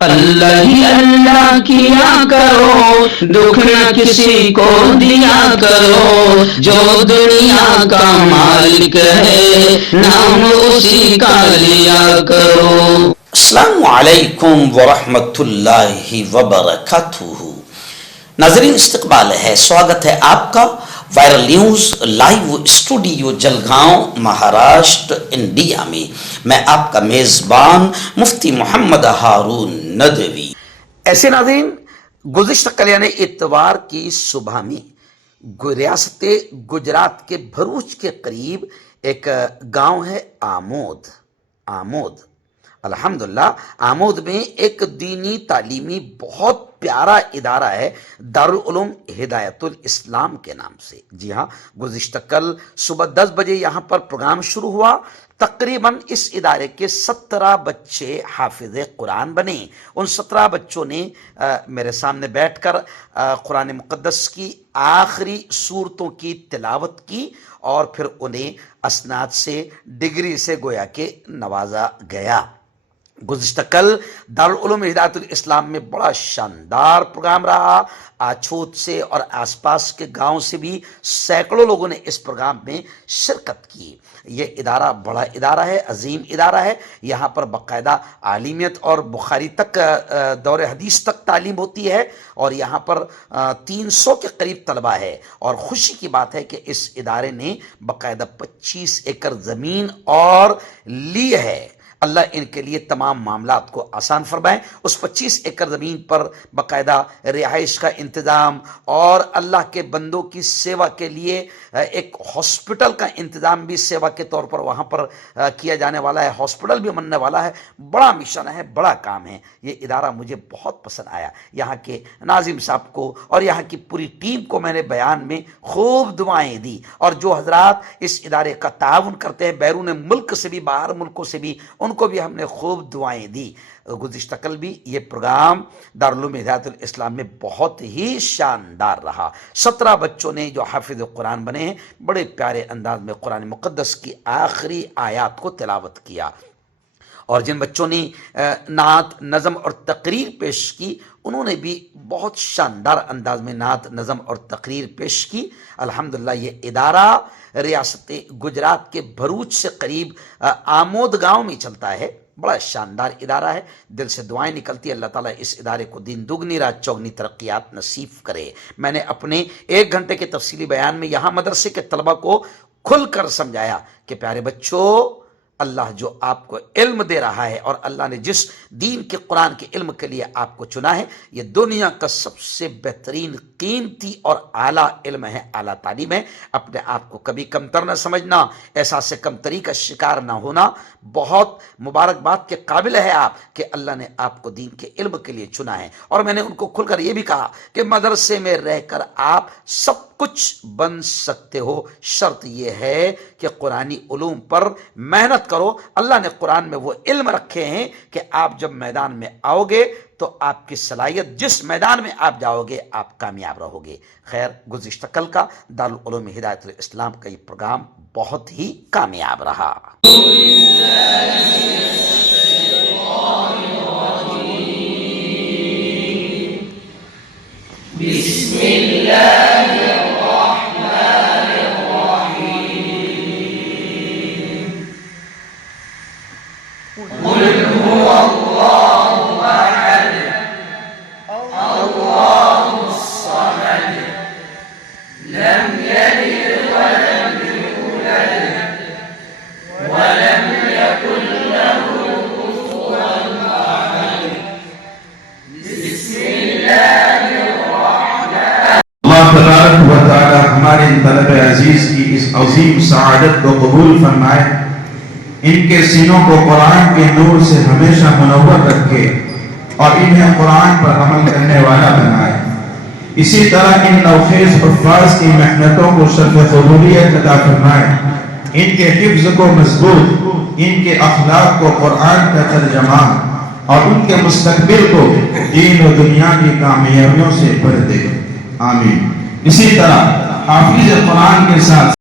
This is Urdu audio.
اللہ ہی اللہ کیا کرو، دکھ نہ کسی کو دیا کرو، جو دنیا کا مالک ہے نام اسی کا لیا کرو۔ السلام علیکم ورحمۃ اللہ وبرکاتہ۔ ناظرین، استقبال ہے، سواگت ہے آپ کا viral news live studio Jalgaon Maharashtra India میں۔ میں آپ کا میزبان مفتی محمد ہارون ندوی۔ ایسے ناظرین، گزشتہ کلیان اتوار کی صبح میں ریاست گجرات کے بھروچ کے قریب ایک گاؤں ہے آمود۔ الحمدللہ آمود میں ایک دینی تعلیمی بہت پیارا ادارہ ہے، دارالعلوم ہدایت الاسلام کے نام سے۔ جی ہاں، گزشتہ کل صبح 10 بجے یہاں پر پروگرام شروع ہوا۔ تقریباً اس ادارے کے 17 بچے حافظ قرآن بنے۔ ان 17 بچوں نے میرے سامنے بیٹھ کر قرآن مقدس کی آخری سورتوں کی تلاوت کی اور پھر انہیں اسناد سے، ڈگری سے گویا کہ نوازا گیا۔ گزشتہ کل دارالعلوم ہدایت الاسلام میں بڑا شاندار پروگرام رہا۔ آچھوت سے اور آس پاس کے گاؤں سے بھی سینکڑوں لوگوں نے اس پروگرام میں شرکت کی۔ یہ ادارہ بڑا ادارہ ہے، عظیم ادارہ ہے۔ یہاں پر باقاعدہ عالمیت اور بخاری تک، دور حدیث تک تعلیم ہوتی ہے، اور یہاں پر 300 کے قریب طلبہ ہے۔ اور خوشی کی بات ہے کہ اس ادارے نے باقاعدہ 25 ایکڑ زمین اور لی ہے۔ اللہ ان کے لیے تمام معاملات کو آسان فرمائے۔ اس 25 ایکڑ زمین پر باقاعدہ رہائش کا انتظام اور اللہ کے بندوں کی سیوا کے لیے ایک ہاسپٹل کا انتظام بھی سیوا کے طور پر وہاں پر کیا جانے والا ہے۔ ہاسپٹل بھی بننے والا ہے۔ بڑا مشن ہے، بڑا کام ہے۔ یہ ادارہ مجھے بہت پسند آیا۔ یہاں کے ناظم صاحب کو اور یہاں کی پوری ٹیم کو میں نے بیان میں خوب دعائیں دی، اور جو حضرات اس ادارے کا تعاون کرتے ہیں بیرون ملک سے بھی، باہر ملکوں سے بھی، ان کو بھی ہم نے خوب دعائیں دی۔ گزشتہ کل بھی یہ پروگرام دارالعلوم ہدایت الاسلام میں بہت ہی شاندار رہا۔ 17 بچوں نے جو حافظ قرآن بنے ہیں، بڑے پیارے انداز میں قرآن مقدس کی آخری آیات کو تلاوت کیا، اور جن بچوں نے نعت، نظم اور تقریر پیش کی، انہوں نے بھی بہت شاندار انداز میں نعت، نظم اور تقریر پیش کی۔ الحمدللہ یہ ادارہ ریاست گجرات کے بھروچ سے قریب آمود گاؤں میں چلتا ہے۔ بڑا شاندار ادارہ ہے۔ دل سے دعائیں نکلتی ہے اللہ تعالیٰ اس ادارے کو دین دگنی رات چوگنی ترقیات نصیب کرے۔ میں نے اپنے 1 گھنٹے کے تفصیلی بیان میں یہاں مدرسے کے طلبہ کو کھل کر سمجھایا کہ پیارے بچوں، اللہ جو آپ کو علم دے رہا ہے، اور اللہ نے جس دین کے قرآن کے علم کے لیے آپ کو چنا ہے، یہ دنیا کا سب سے بہترین، قیمتی اور اعلیٰ علم ہے، اعلیٰ تعلیم ہے۔ اپنے آپ کو کبھی کمتر نہ سمجھنا، احساس کمتری کا شکار نہ ہونا۔ بہت مبارکباد کے قابل ہے آپ کہ اللہ نے آپ کو دین کے علم کے لیے چنا ہے۔ اور میں نے ان کو کھل کر یہ بھی کہا کہ مدرسے میں رہ کر آپ سب کچھ بن سکتے ہو، شرط یہ ہے کہ قرآنی علوم پر محنت کرو۔ اللہ نے قرآن میں وہ علم رکھے ہیں کہ آپ جب میدان میں آؤ گے تو آپ کی صلاحیت، جس میدان میں آپ جاؤ گے آپ کامیاب رہو گے۔ خیر، گزشتہ کل کا دارالعلوم ہدایت الاسلام کا یہ پروگرام بہت ہی کامیاب رہا۔ بسم اللہ تبارک و تعالی ہمارے طلب عزیز کی اس عظیم سعادت کو قبول فرمائے، ان کے سینوں کو قرآن کے نور سے ہمیشہ منور رکھے اور انہیں قرآن پر عمل کرنے والا بنائے۔ اسی طرح ان نوخیز حفاظ کی محنتوں کو شرف قبولیت عطا فرمائے، ان کے حفظ کو مضبوط، ان کے اخلاق کو قرآن کا ترجمان، اور ان کے مستقبل کو دین و دنیا کی کامیابیوں سے بھر دے، آمین۔ اسی طرح حافظ قرآن کے ساتھ